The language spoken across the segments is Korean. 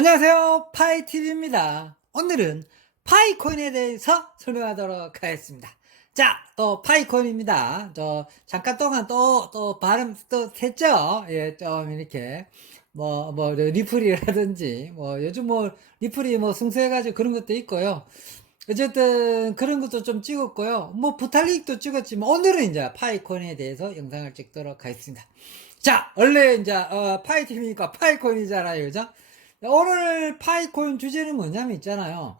안녕하세요. 파이TV입니다. 오늘은 파이코인에 대해서 설명하도록 하겠습니다. 자, 또 파이코인입니다. 잠깐 동안 또 발음 또 했죠? 예, 좀 이렇게, 리플이라든지, 요즘 리플이 승수해가지고 그런 것도 있고요. 어쨌든 그런 것도 좀 찍었고요. 부탈릭도 찍었지만 오늘은 이제 파이코인에 대해서 영상을 찍도록 하겠습니다. 자, 원래 이제, 파이TV니까 파이코인이잖아요. 그죠? 오늘 파이코인 주제는 뭐냐면 있잖아요.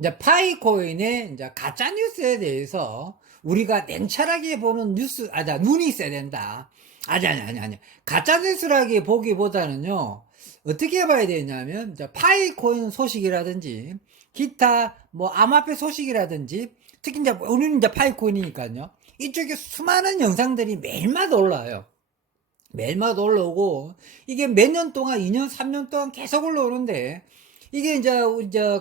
이제 파이코인의 이제 가짜 뉴스에 대해서 우리가 냉철하게 보는 눈이 있어야 된다. 아니. 가짜 뉴스라기 보기보다는요, 어떻게 봐야 되냐면, 이제 파이코인 소식이라든지, 기타, 암호화폐 소식이라든지, 특히 이제, 우리는 이제 파이코인이니까요. 이쪽에 수많은 영상들이 매일마다 올라와요. 매일마다 올라오고, 이게 몇 년 동안, 2년, 3년 동안 계속 올라오는데, 이게 이제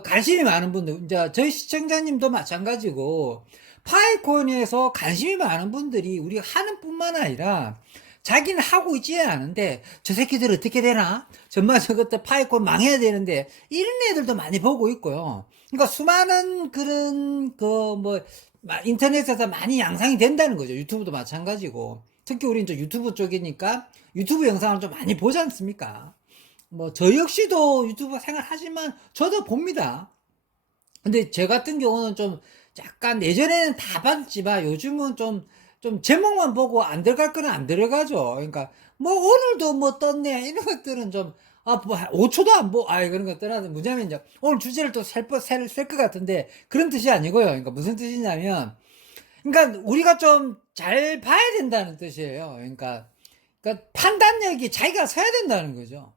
관심이 많은 분들, 이제 저희 시청자님도 마찬가지고, 파이코인에서 관심이 많은 분들이 우리가 하는 뿐만 아니라, 자기는 하고 있지 않은데, 저 새끼들 어떻게 되나? 정말 저것도 파이코인 망해야 되는데, 이런 애들도 많이 보고 있고요. 그러니까 수많은 그런, 인터넷에서 많이 양상이 된다는 거죠. 유튜브도 마찬가지고. 특히 우리 이제 유튜브 쪽이니까 유튜브 영상을 좀 많이 보지 않습니까? 저 역시도 유튜브 생활하지만 저도 봅니다. 근데 제 같은 경우는 좀 약간 예전에는 다 봤지만 요즘은 좀 제목만 보고 안 들어갈 거는 안 들어가죠. 그러니까 오늘도 떴네 이런 것들은 좀 5초도 안 그런 것들은 뭐냐면 이제 오늘 주제를 또 셀 것 같은데 그런 뜻이 아니고요. 그러니까 무슨 뜻이냐면 그러니까 우리가 좀 잘 봐야 된다는 뜻이에요. 그러니까 판단력이 자기가 서야 된다는 거죠.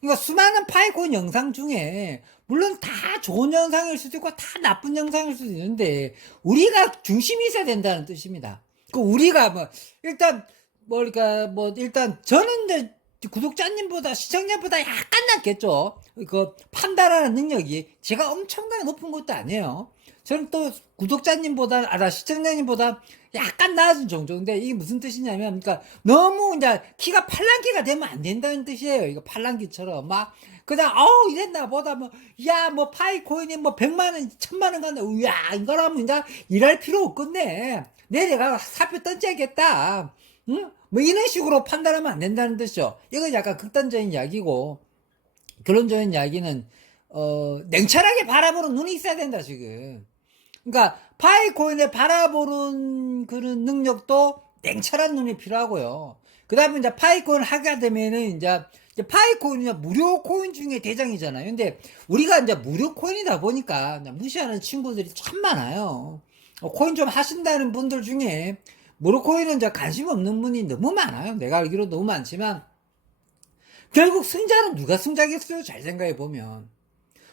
그러니까 수많은 파이콘 영상 중에 물론 다 좋은 영상일 수도 있고 다 나쁜 영상일 수도 있는데 우리가 중심이 있어야 된다는 뜻입니다. 그 우리가 일단 저는 이제 구독자님보다 시청자보다 약간 낫겠죠. 그 판단하는 능력이 제가 엄청나게 높은 것도 아니에요. 저는 또 시청자님보다 약간 낮은 정도인데 이게 무슨 뜻이냐면, 그러니까 너무 이제 키가 팔랑귀가 되면 안 된다는 뜻이에요. 이거 팔랑귀처럼 그냥 이랬나 보다 파이코인이 100만원 1000만원 간다 우야 이거라면 이제 일할 필요 없겠네, 내가 사표 던져야겠다, 응? 이런 식으로 판단하면 안 된다는 뜻이죠. 이건 약간 극단적인 이야기고, 결론적인 이야기는 냉철하게 바라보는 눈이 있어야 된다 지금. 그러니까 파이코인을 바라보는 그런 능력도 냉철한 눈이 필요하고요. 그 다음에 이제 파이코인 하게 되면은 이제 파이코인이 무료 코인 중에 대장이잖아요. 근데 우리가 이제 무료 코인이다 보니까 무시하는 친구들이 참 많아요. 코인 좀 하신다는 분들 중에 무료 코인은 이제 관심 없는 분이 너무 많아요. 내가 알기로 너무 많지만 결국 승자는 누가 승자겠어요? 잘 생각해 보면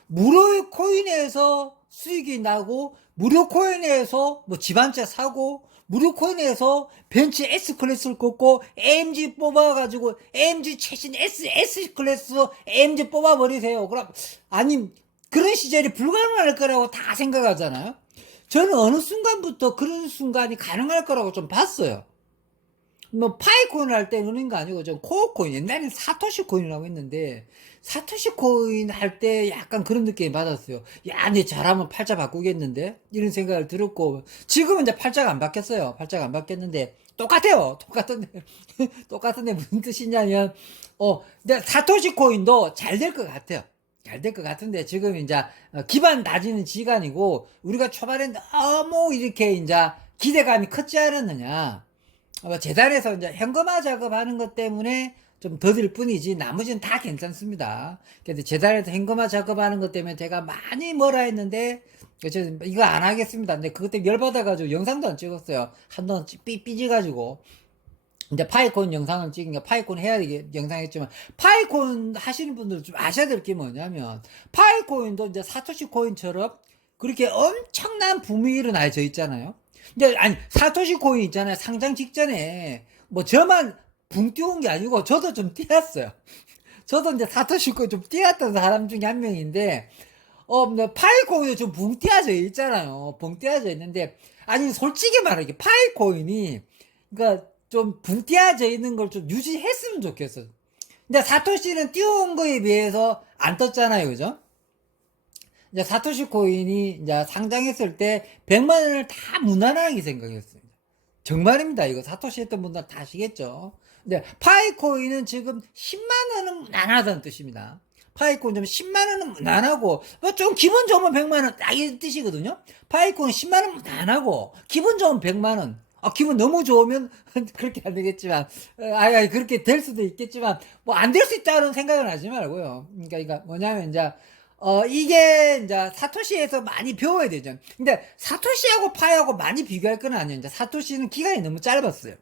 무료 코인에서 수익이 나고 무료 코인에서 집 한 채 사고 무료 코인에서 벤츠 S클래스를 꽂고 AMG 뽑아가지고 AMG 최신 S클래스 AMG 뽑아버리세요. 그럼 아니 그런 시절이 불가능할 거라고 다 생각하잖아요. 저는 어느 순간부터 그런 순간이 가능할 거라고 좀 봤어요. 파이코인 할 때 그런 거 아니고 좀 코어코인, 옛날에는 사토시 코인이라고 했는데 사토시 코인 할 때 약간 그런 느낌이 받았어요. 야, 내 잘하면 팔자 바꾸겠는데 이런 생각을 들었고, 지금은 이제 팔자가 안 바뀌었어요. 팔자가 안 바뀌었는데 똑같아요. 똑같은데 무슨 뜻이냐면 근데 사토시 코인도 잘 될 것 같아요. 잘 될 것 같은데 지금 이제 기반 다지는 시간이고, 우리가 초반에 너무 이렇게 이제 기대감이 컸지 않았느냐. 재단에서 이제 현금화 작업하는 것 때문에 좀 더딜 뿐이지 나머지는 다 괜찮습니다. 근데 재단에서 현금화 작업하는 것 때문에 제가 많이 뭐라 했는데 이거 안 하겠습니다. 근데 그것 때문에 열받아가지고 영상도 안 찍었어요. 한동안 삐지가지고 이제 파이콘 영상을 찍으니까 파이콘 해야 되게 영상 했지만, 파이콘 하시는 분들 좀 아셔야 될 게 뭐냐면 파이코인도 이제 사토시 코인처럼 그렇게 엄청난 붐이 일어나져 있잖아요. 이제 아니 사토시 코인 있잖아요. 상장 직전에 저만 붕 띄운 게 아니고 저도 좀 띄었어요. 저도 이제 사토시 코인 좀 띄었던 사람 중에 한 명인데 파이코인이 좀 붕 띄어져 있잖아요. 붕 띄어져 있는데, 아니 솔직히 말하게 파이코인이 그러니까 좀 붕 띄어져 있는 걸 좀 유지했으면 좋겠어. 근데 사토시는 띄운 거에 비해서 안 떴잖아요. 그죠? 이제 사토시 코인이 이제 상장했을 때 100만 원을 다 무난하게 생각했어요. 정말입니다. 이거 사토시 했던 분들 다 아시겠죠? 근데 파이코인은 지금 10만 원은 무난하다는 뜻입니다. 파이코인 좀 10만 원은 무난하고 뭐 좀 기분 좋으면 100만 원 딱 이 뜻이거든요. 파이코인 10만 원 무난하고 기분 좋으면 100만 원. 기분 너무 좋으면 그렇게 안 되겠지만 그렇게 될 수도 있겠지만 뭐 안 될 수 있다는 생각은 하지 말고요. 그러니까 뭐냐면 이제 이게 이제 사토시에서 많이 배워야 되죠. 근데 사토시하고 파이하고 많이 비교할 건 아니에요. 이제 사토시는 기간이 너무 짧았어요.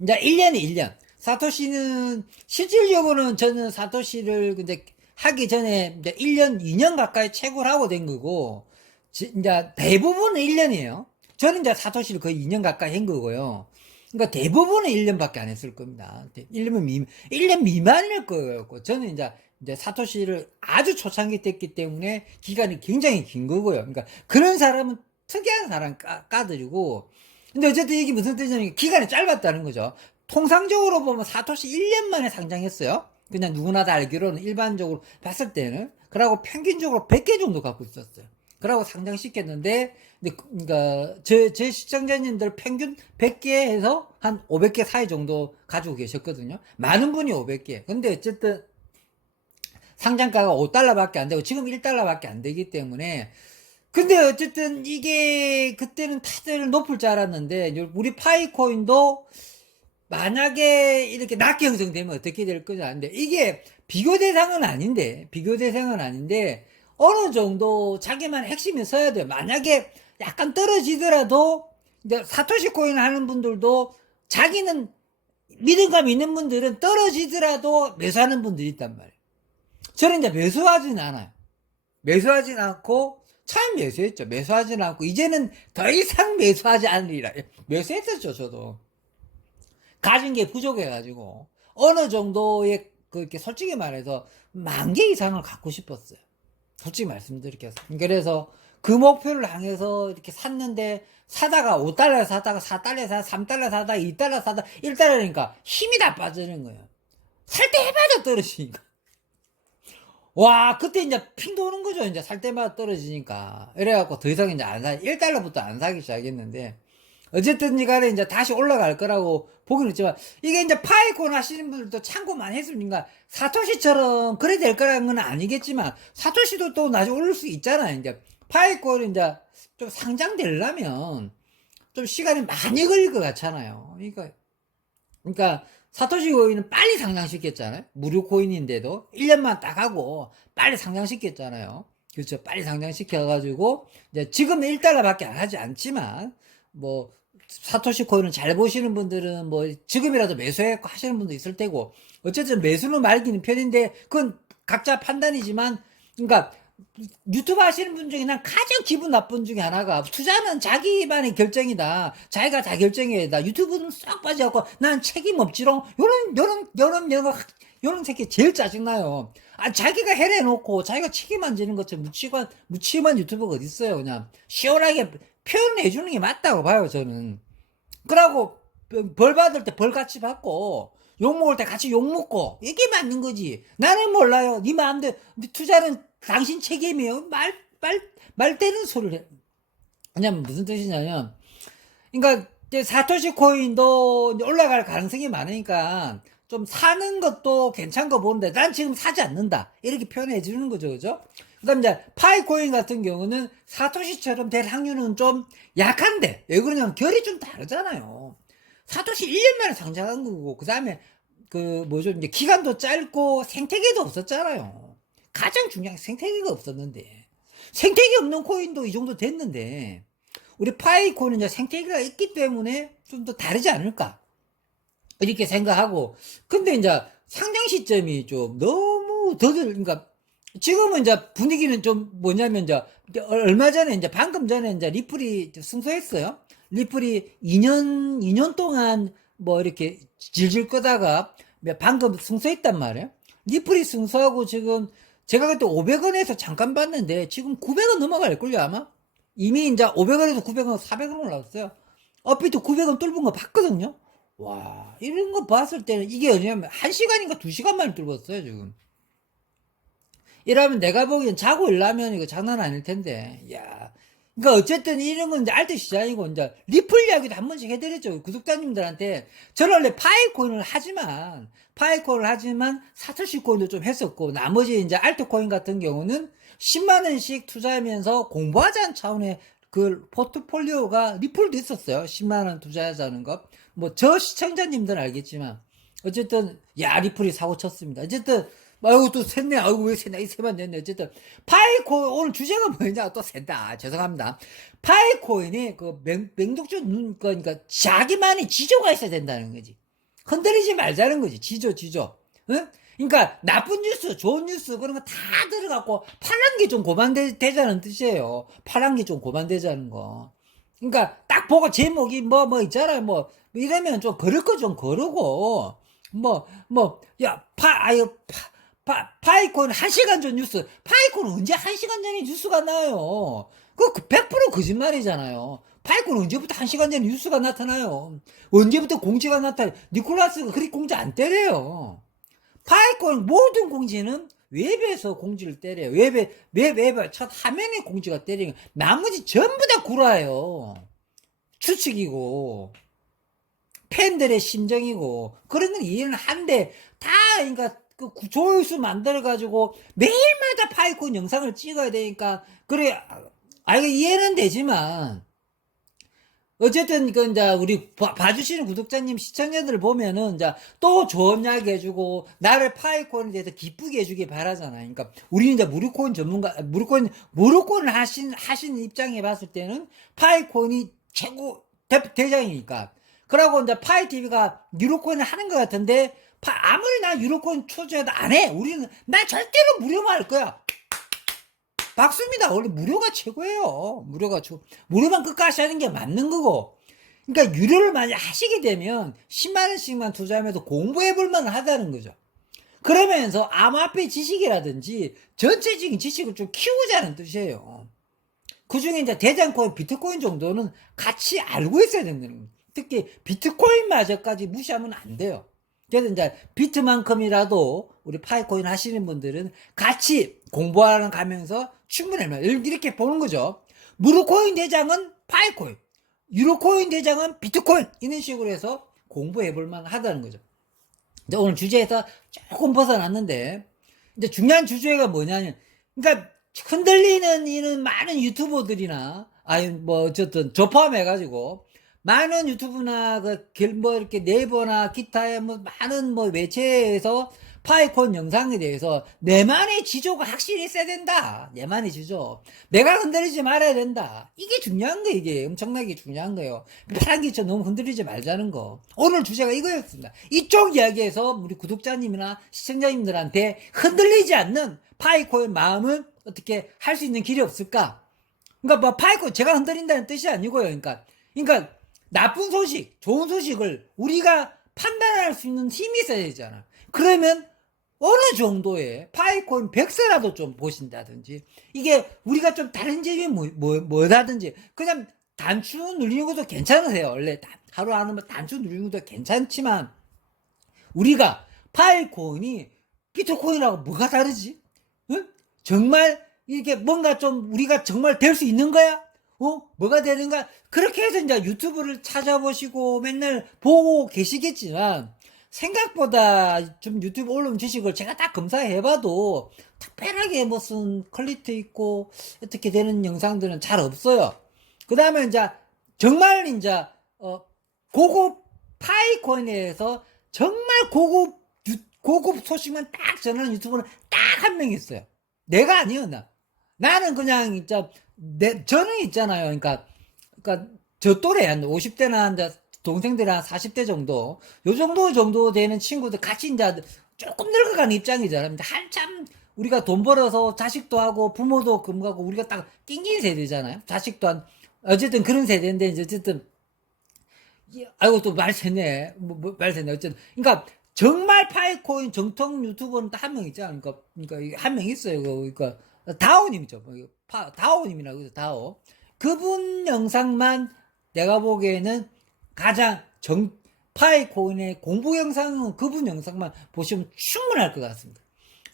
이제 1년이 1년. 사토시는 실질적으로는 저는 사토시를 근데 하기 전에 이제 1년, 2년 가까이 채굴 하고 된 거고, 이제 대부분은 1년이에요. 저는 이제 사토시를 거의 2년 가까이 한 거고요. 그러니까 대부분은 1년밖에 안 했을 겁니다. 1년 미만일 거예요. 저는 이제 사토시를 아주 초창기 때 했기 때문에 기간이 굉장히 긴 거고요. 그러니까 그런 사람은 특이한 사람 까들이고, 근데 어쨌든 이게 무슨 뜻이냐면 기간이 짧았다는 거죠. 통상적으로 보면 사토시 1년 만에 상장했어요. 그냥 누구나 다 알기로는 일반적으로 봤을 때는. 그러고 평균적으로 100개 정도 갖고 있었어요. 그러고 상장시켰는데, 그러니까 제 시청자님들 평균 100개에서 한 500개 사이 정도 가지고 계셨거든요. 많은 분이 500개. 근데 어쨌든 상장가가 5달러밖에 안 되고 지금 1달러밖에 안 되기 때문에, 근데 어쨌든 이게 그때는 다들 높을 줄 알았는데 우리 파이코인도 만약에 이렇게 낮게 형성되면 어떻게 될 거냐 하는데, 이게 비교 대상은 아닌데 어느 정도 자기만 핵심이 서야 돼요. 만약에 약간 떨어지더라도 이제 사토시 코인 하는 분들도 자기는 믿음감 있는 분들은 떨어지더라도 매수하는 분들이 있단 말이에요. 저는 이제 매수하진 않아요. 매수하진 않고 처음 매수했죠. 매수하진 않고 이제는 더 이상 매수하지 않으리라. 매수했었죠. 저도 가진 게 부족해가지고 어느 정도의 그렇게 솔직히 말해서 10,000개 이상을 갖고 싶었어요. 솔직히 말씀드리겠습니다. 그래서 그 목표를 향해서 이렇게 샀는데, 사다가 5달러 사다가 4달러 사다 3달러 사다 2달러 사다 1달러니까 힘이 다 빠지는 거예요. 살 때마다 떨어지니까. 와, 그때 이제 핑 도는 거죠. 이제 살 때마다 떨어지니까. 이래갖고 더 이상 이제 안 사, 1달러부터 안 사기 시작했는데, 어쨌든 간에 이제 다시 올라갈 거라고 보긴 했지만, 이게 이제 파이콘 하시는 분들도 참고 많이 했습니까? 사토시처럼 그래 될 거라는 건 아니겠지만, 사토시도 또 나중에 오를 수 있잖아요. 이제 파이콘은 이제 좀 상장되려면 좀 시간이 많이 걸릴 것 같잖아요. 그러니까 사토시 코인은 빨리 상장시켰잖아요. 무료 코인인데도 1년만 딱 하고 빨리 상장시켰잖아요. 그렇죠. 빨리 상장시켜가지고 이제 지금 1달러밖에 안 하지 않지만, 뭐 사토시 코인을 잘 보시는 분들은 뭐 지금이라도 매수했고 하시는 분도 있을 테고, 어쨌든 매수는 말기는 편인데 그건 각자 판단이지만, 그러니까 유튜브 하시는 분 중에 난 가장 기분 나쁜 중에 하나가, 투자는 자기만의 결정이다. 자기가 다 결정해야 다. 유튜브는 싹 빠져갖고 난 책임 없지롱. 요런 새끼 제일 짜증나요. 자기가 해내놓고 자기가 책임 안 지는 것처럼 무치만 유튜브가 어딨어요. 그냥 시원하게 표현해주는 게 맞다고 봐요, 저는. 그러고 벌 받을 때 벌같이 받고 욕 먹을 때 같이 욕 먹고, 이게 맞는 거지. 나는 몰라요. 네 마음대로. 투자는 당신 책임이에요. 말 되는 소리를 해. 왜냐면 무슨 뜻이냐면, 그러니까 사토시 코인도 올라갈 가능성이 많으니까 좀 사는 것도 괜찮은 거 보는데 난 지금 사지 않는다, 이렇게 표현해 주는 거죠. 그죠? 그다음 이제 파이코인 같은 경우는 사토시처럼 될 확률은 좀 약한데, 왜 그러냐면 결이 좀 다르잖아요. 사토시 1년 만에 상장한 거고, 그 다음에 이제 기간도 짧고 생태계도 없었잖아요. 가장 중요한 게 생태계가 없었는데, 생태계 없는 코인도 이 정도 됐는데, 우리 파이코인은 이제 생태계가 있기 때문에 좀 더 다르지 않을까, 이렇게 생각하고. 근데 이제 상장 시점이 좀 너무 그러니까 지금은 이제 분위기는 좀 뭐냐면, 이제 얼마 전에 방금 전에 이제 리플이 승소했어요. 리플이 2년 동안 뭐 이렇게 질질 끄다가 방금 승소했단 말이에요. 리플이 승소하고 지금 제가 그때 500원에서 잠깐 봤는데 지금 900원 넘어갈걸요, 아마? 이미 이제 500원에서 900원, 400원 올라왔어요. 업비트 900원 뚫은 거 봤거든요. 와, 이런 거 봤을 때는 이게 뭐냐면 1시간인가 2시간만에 뚫었어요, 지금. 이러면 내가 보기엔 자고 일하면 이거 장난 아닐 텐데. 야. 그러니까 어쨌든 이런 건 이제 알트 시장이고 이제 리플 이야기도 한 번씩 해드렸죠. 구독자님들한테. 저는 원래 파이코인을 하지만 사토시 코인도 좀 했었고, 나머지 이제 알트 코인 같은 경우는 10만 원씩 투자하면서 공부하자는 차원의 그 포트폴리오가 리플도 있었어요. 10만 원 투자하자는 거. 뭐 저 시청자님들은 알겠지만 어쨌든 야 리플이 사고 쳤습니다. 어쨌든 아이고 또 샜네. 아이고 왜 샜나 이 세만 냈네. 어쨌든 파이코인 오늘 주제가 뭐냐 또 샌다. 죄송합니다. 파이코인이 그 맹독주 눈 그러니까 자기만의 지조가 있어야 된다는 거지. 흔들리지 말자는 거지. 지조. 응? 그러니까 나쁜 뉴스, 좋은 뉴스 그런 거 다 들어갖고 파란 게 좀 고만되자는 뜻이에요. 파란 게 좀 고만되자는 거. 그러니까 딱 보고 제목이 뭐 있잖아요. 뭐 이러면 좀 걸을 거 좀 거르고 파이콘 1시간 전 뉴스. 파이콘 언제 1시간 전에 뉴스가 나요? 그 100% 거짓말이잖아요. 파이콘 언제부터 1시간 전에 뉴스가 나타나요? 언제부터 공지가 나타나요? 니콜라스가 그렇게 공지 안 때려요. 파이콘 모든 공지는 웹에서 공지를 때려요. 웹 첫 화면에 공지가 때리는 나머지 전부 다 구라예요. 추측이고 팬들의 심정이고 그런 건 이해는 한데 다 그러니까 그 조회수 만들어 가지고 매일마다 파이콘 영상을 찍어야 되니까 그래 이거 이해는 되지만 어쨌든 그 이제 우리 봐주시는 구독자님 시청자들 보면은 이제 또 좋은 이야기 해주고 나를 파이콘에 대해서 기쁘게 해주길 바라잖아요. 그러니까 우리는 이제 무료코인 전문가 무료코인을 하신 입장에 봤을 때는 파이콘이 최고 대장이니까. 그러고 이제 파이TV가 유로코인을 하는 것 같은데 아무리 나 유로코인 투자해도 안 해. 우리는 나 절대로 무료만 할 거야. 박수입니다. 원래 무료가 최고예요. 무료만 끝까지 하는 게 맞는 거고. 그러니까 유료를 만약 하시게 되면 10만 원씩만 투자하면서 공부해볼 만하다는 거죠. 그러면서 암호화폐 지식이라든지 전체적인 지식을 좀 키우자는 뜻이에요. 그 중에 이제 대장코인, 비트코인 정도는 같이 알고 있어야 된다는 거예요. 특히 비트코인마저까지 무시하면 안 돼요. 그래서 이제 비트만큼이라도 우리 파이코인 하시는 분들은 같이 공부하러 가면서 충분히 이렇게 보는 거죠. 무료코인 대장은 파이코인, 유로코인 대장은 비트코인 이런 식으로 해서 공부해 볼 만하다는 거죠. 이제 오늘 주제에서 조금 벗어났는데 이제 중요한 주제가 뭐냐면 그러니까 흔들리는 이는 많은 유튜버들이나 뭐 어쨌든 저 포함해가지고 많은 유튜브나 뭐 이렇게 네이버나 기타의 뭐 많은 뭐 매체에서 파이콘 영상에 대해서 내만의 지조가 확실히 있어야 된다. 내만의 지조. 내가 흔들리지 말아야 된다. 이게 중요한 거 이게 엄청나게 중요한 거예요. 파란 기처럼 너무 흔들리지 말자는 거. 오늘 주제가 이거였습니다. 이쪽 이야기에서 우리 구독자님이나 시청자님들한테 흔들리지 않는 파이콘의 마음은 어떻게 할 수 있는 길이 없을까? 그러니까 뭐 파이콘 제가 흔들린다는 뜻이 아니고요. 그러니까 나쁜 소식, 좋은 소식을 우리가 판단할 수 있는 힘이 있어야 되잖아. 그러면 어느 정도의 파이콘 100세라도 좀 보신다든지 이게 우리가 좀 다른 점이 뭐라든지 그냥 단추 누리는 것도 괜찮으세요. 원래 하루 하는 단추 누리는 것도 괜찮지만 우리가 파이콘이 비트코인하고 뭐가 다르지? 응? 정말 이게 뭔가 좀 우리가 정말 될 수 있는 거야? 뭐가 되는가? 그렇게 해서 이제 유튜브를 찾아보시고 맨날 보고 계시겠지만 생각보다 좀 유튜브 올라온 지식을 제가 딱 검사해봐도 특별하게 무슨 퀄리티 있고 어떻게 되는 영상들은 잘 없어요. 그 다음에 이제 정말 이제 고급 파이콘에 대해서 정말 고급 소식만 딱 전하는 유튜버는 딱 한 명 있어요. 내가 아니요, 나는 그냥 진짜 저는 있잖아요. 그러니까 저 또래 한 50대나 이제 동생들 한 40대 정도, 요 정도 되는 친구들 같이 이제 조금 늙어가는 입장이잖아요. 한참 우리가 돈 벌어서 자식도 하고 부모도 금가고 우리가 딱 낑긴 세대잖아요. 자식도 한 어쨌든 그런 세대인데 이제 어쨌든 아이고 또 말 샜네. 말 샜네. 어쨌든 그러니까 정말 파이코인 정통 유튜버는 딱 한 명 있잖아요. 그러니까 한 명 있어요. 그러니까 다오님이죠. 다오님이라고 해서 그분 영상만 내가 보기에는 가장 파이코인의 공부 영상은 그분 영상만 보시면 충분할 것 같습니다.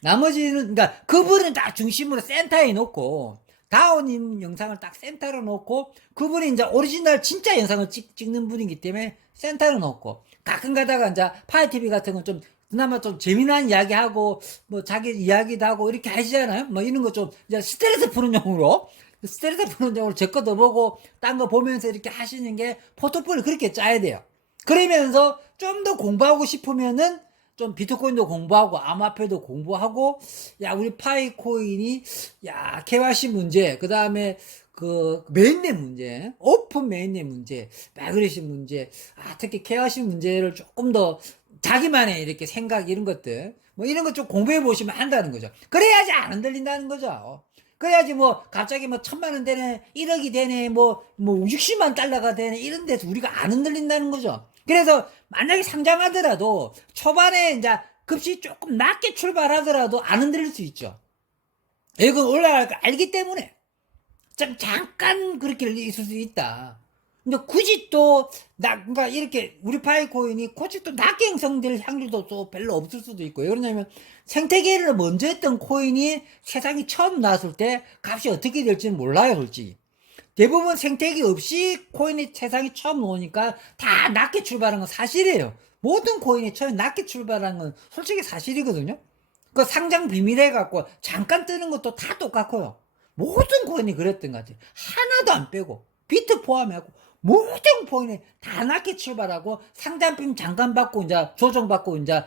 나머지는, 그러니까 그분은 딱 중심으로 센터에 놓고, 다운님 영상을 딱 센터로 놓고, 그분이 이제 오리지널 진짜 영상을 찍는 분이기 때문에 센터로 놓고, 가끔 가다가 이제 파이TV 같은 건 좀, 그나마 좀 재미난 이야기 하고, 뭐 자기 이야기도 하고 이렇게 하시잖아요? 뭐 이런 거 좀, 이제 스트레스 푸는 용으로, 제 것도 보고, 딴 거 보면서 이렇게 하시는 게 포트폴리오 그렇게 짜야 돼요. 그러면서 좀 더 공부하고 싶으면은, 좀 비트코인도 공부하고 암호화폐도 공부하고 야 우리 파이코인이 야 KYC 문제 그 다음에 그 메인넷 문제 오픈 메인넷 문제 마그리시 문제 특히 KYC 문제를 조금 더 자기만의 이렇게 생각 이런 것들 뭐 이런 것 좀 공부해 보시면 한다는 거죠. 그래야지 안 흔들린다는 거죠. 그래야지 뭐 갑자기 뭐 1,000만 원 되네 1억이 되네 뭐 60만 달러가 되네 이런 데서 우리가 안 흔들린다는 거죠. 그래서 만약에 상장하더라도 초반에 이제 급시 조금 낮게 출발하더라도 안 흔들릴 수 있죠. 이건 올라갈 거 알기 때문에 좀 잠깐 그렇게 있을 수 있다. 근데 굳이 그러니까 이렇게 우리 파이코인이 굳이 또 낮게 형성될 확률도 또 별로 없을 수도 있고. 왜냐면 생태계를 먼저 했던 코인이 세상이 처음 나왔을 때 값이 어떻게 될지는 몰라요, 솔직히. 대부분 생태계 없이 코인이 세상에 처음 나오니까 다 낮게 출발한 건 사실이에요. 모든 코인이 처음에 낮게 출발한 건 솔직히 사실이거든요. 그 상장 비밀해 갖고 잠깐 뜨는 것도 다 똑같고요. 모든 코인이 그랬던 것 같아요. 하나도 안 빼고 비트 포함하고 모든 코인이 다 낮게 출발하고 상장빔 잠깐 받고 이제 조정받고 이제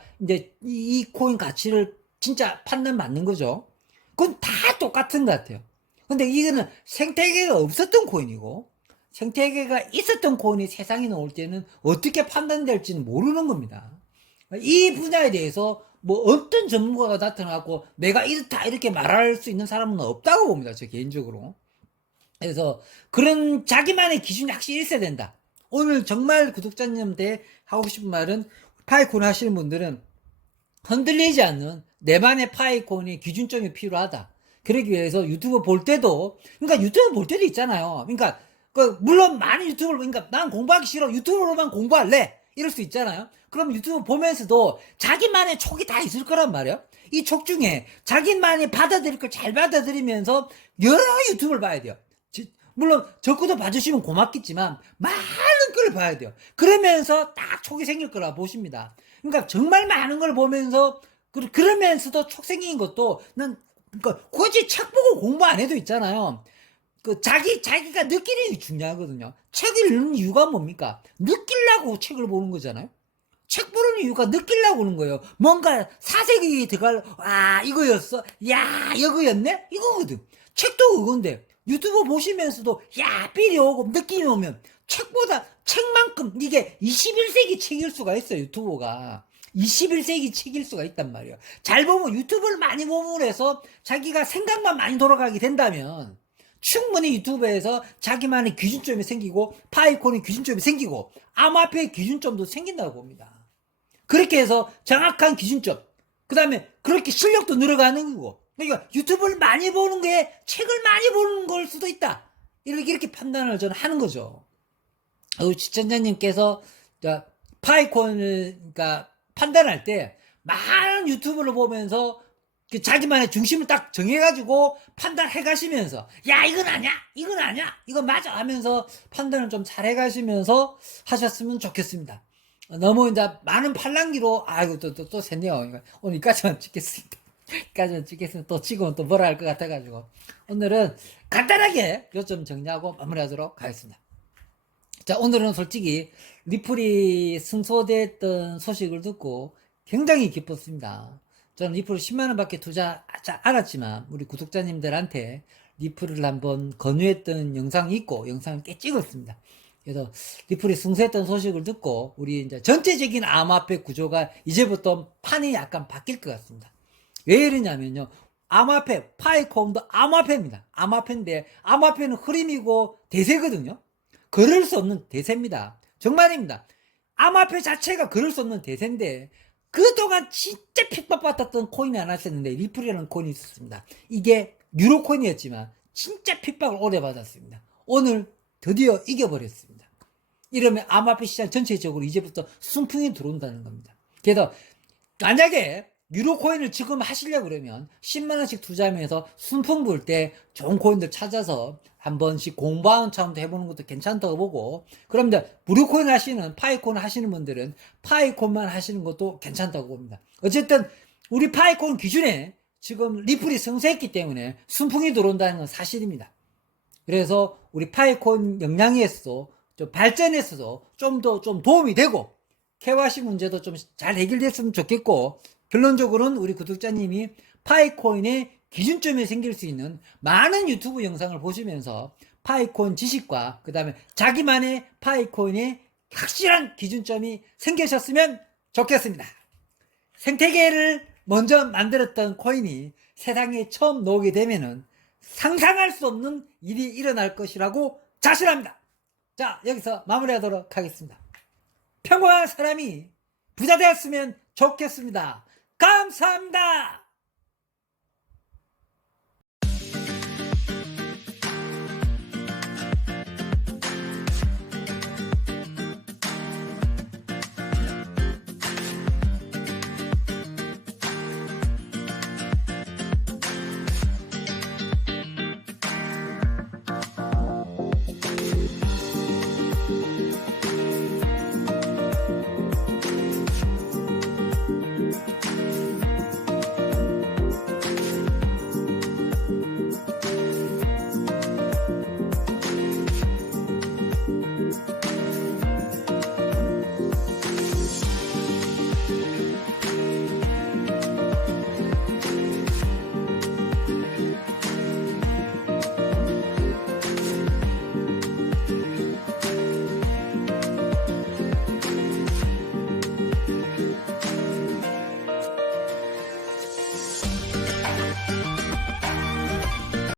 이 코인 가치를 진짜 판단 맞는 거죠. 그건 다 똑같은 것 같아요. 근데 이거는 생태계가 없었던 코인이고 생태계가 있었던 코인이 세상에 나올 때는 어떻게 판단될지는 모르는 겁니다. 이 분야에 대해서 뭐 어떤 전문가가 나타나고 내가 이렇다 이렇게 말할 수 있는 사람은 없다고 봅니다. 저 개인적으로. 그래서 그런 자기만의 기준이 확실히 있어야 된다. 오늘 정말 구독자님한테 하고 싶은 말은 파이콘 하시는 분들은 흔들리지 않는 내만의 파이콘의 기준점이 필요하다. 그러기 위해서 유튜브 볼 때도, 그러니까 유튜브 볼 때도 있잖아요. 그러니까, 물론 많은 유튜브를, 그러니까 난 공부하기 싫어. 유튜브로만 공부할래. 이럴 수 있잖아요. 그럼 유튜브 보면서도 자기만의 촉이 다 있을 거란 말이에요. 이 촉 중에 자기만이 받아들일 걸 잘 받아들이면서 여러 유튜브를 봐야 돼요. 물론 저 것도 봐주시면 고맙겠지만 많은 걸 봐야 돼요. 그러면서 딱 촉이 생길 거라 보십니다. 그러니까 정말 많은 걸 보면서 그러면서도 촉 생긴 것도 난 그러니까 굳이 책 보고 공부 안 해도 있잖아요. 자기가 느끼는 게 중요하거든요. 책을 읽는 이유가 뭡니까? 느끼려고 책을 보는 거잖아요. 책 보는 이유가 느끼려고 하는 거예요. 뭔가 사색이 들어갈, 이거였어? 야, 이거였네? 이거거든. 책도 그건데, 유튜브 보시면서도, 야, 삘이 오고, 느낌이 오면, 책만큼, 이게 21세기 책일 수가 있어요, 유튜브가. 21세기 책일 수가 있단 말이에요. 잘 보면, 유튜브를 많이 보면 해서 자기가 생각만 많이 돌아가게 된다면, 충분히 유튜브에서 자기만의 기준점이 생기고, 파이콘의 기준점이 생기고, 암호화폐의 기준점도 생긴다고 봅니다. 그렇게 해서 정확한 기준점, 그 다음에 그렇게 실력도 늘어가는 거고, 그러니까 유튜브를 많이 보는 게 책을 많이 보는 걸 수도 있다. 이렇게 판단을 저는 하는 거죠. 시청자님께서 파이콘을 그러니까 판단할 때 많은 유튜브를 보면서 자기만의 중심을 딱 정해가지고 판단해 가시면서 야 이건 아니야 이건 아니야 이건 맞아 하면서 판단을 좀 잘 해가시면서 하셨으면 좋겠습니다. 너무 이제 많은 팔랑기로 아이고 또 샜네요. 그러니까 오늘 여기까지만 찍겠습니다. 여기까지만 찍겠습니다. 또 찍으면 또 뭐라 할 것 같아가지고 오늘은 간단하게 요점 정리하고 마무리하도록 하겠습니다. 자, 오늘은 솔직히 리플이 승소됐던 소식을 듣고 굉장히 기뻤습니다. 저는 리플 10만원 밖에 투자하지 않았지만 우리 구독자님들한테 리플을 한번 권유했던 영상이 있고 영상을 꽤 찍었습니다. 그래서 리플이 승소했던 소식을 듣고 우리 이제 전체적인 암호화폐 구조가 이제부터 판이 약간 바뀔 것 같습니다. 왜 이러냐면요. 암호화폐, 파이콘도 암호화폐입니다. 암호화폐인데 암호화폐는 흐름이고 대세거든요. 걸을 수 없는 대세입니다. 정말입니다. 암호화폐 자체가 걸을 수 없는 대세인데 그동안 진짜 핍박받았던 코인이 하나 있었는데 리플이라는 코인이 있었습니다. 이게 유로 코인이었지만 진짜 핍박을 오래 받았습니다. 오늘 드디어 이겨버렸습니다. 이러면 암호화폐 시장 전체적으로 이제부터 순풍이 들어온다는 겁니다. 그래서 만약에 유로 코인을 지금 하시려고 그러면 10만 원씩 투자하면서 순풍 불 때 좋은 코인들 찾아서 한 번씩 공부하는 차원도 해보는 것도 괜찮다고 보고, 그럼 무료 코인 하시는 파이콘 하시는 분들은 파이콘만 하시는 것도 괜찮다고 봅니다. 어쨌든 우리 파이콘 기준에 지금 리플이 성장했기 때문에 순풍이 들어온다는 건 사실입니다. 그래서 우리 파이콘 역량에서도 좀 발전해서도 좀 더 도움이 되고 KYC 문제도 좀 잘 해결됐으면 좋겠고, 결론적으로는 우리 구독자님이 파이코인의 기준점이 생길 수 있는 많은 유튜브 영상을 보시면서 파이코인 지식과 그 다음에 자기만의 파이코인의 확실한 기준점이 생기셨으면 좋겠습니다. 생태계를 먼저 만들었던 코인이 세상에 처음 나오게 되면은 상상할 수 없는 일이 일어날 것이라고 자신합니다. 자, 여기서 마무리하도록 하겠습니다. 평범한 사람이 부자 되었으면 좋겠습니다. 감사합니다.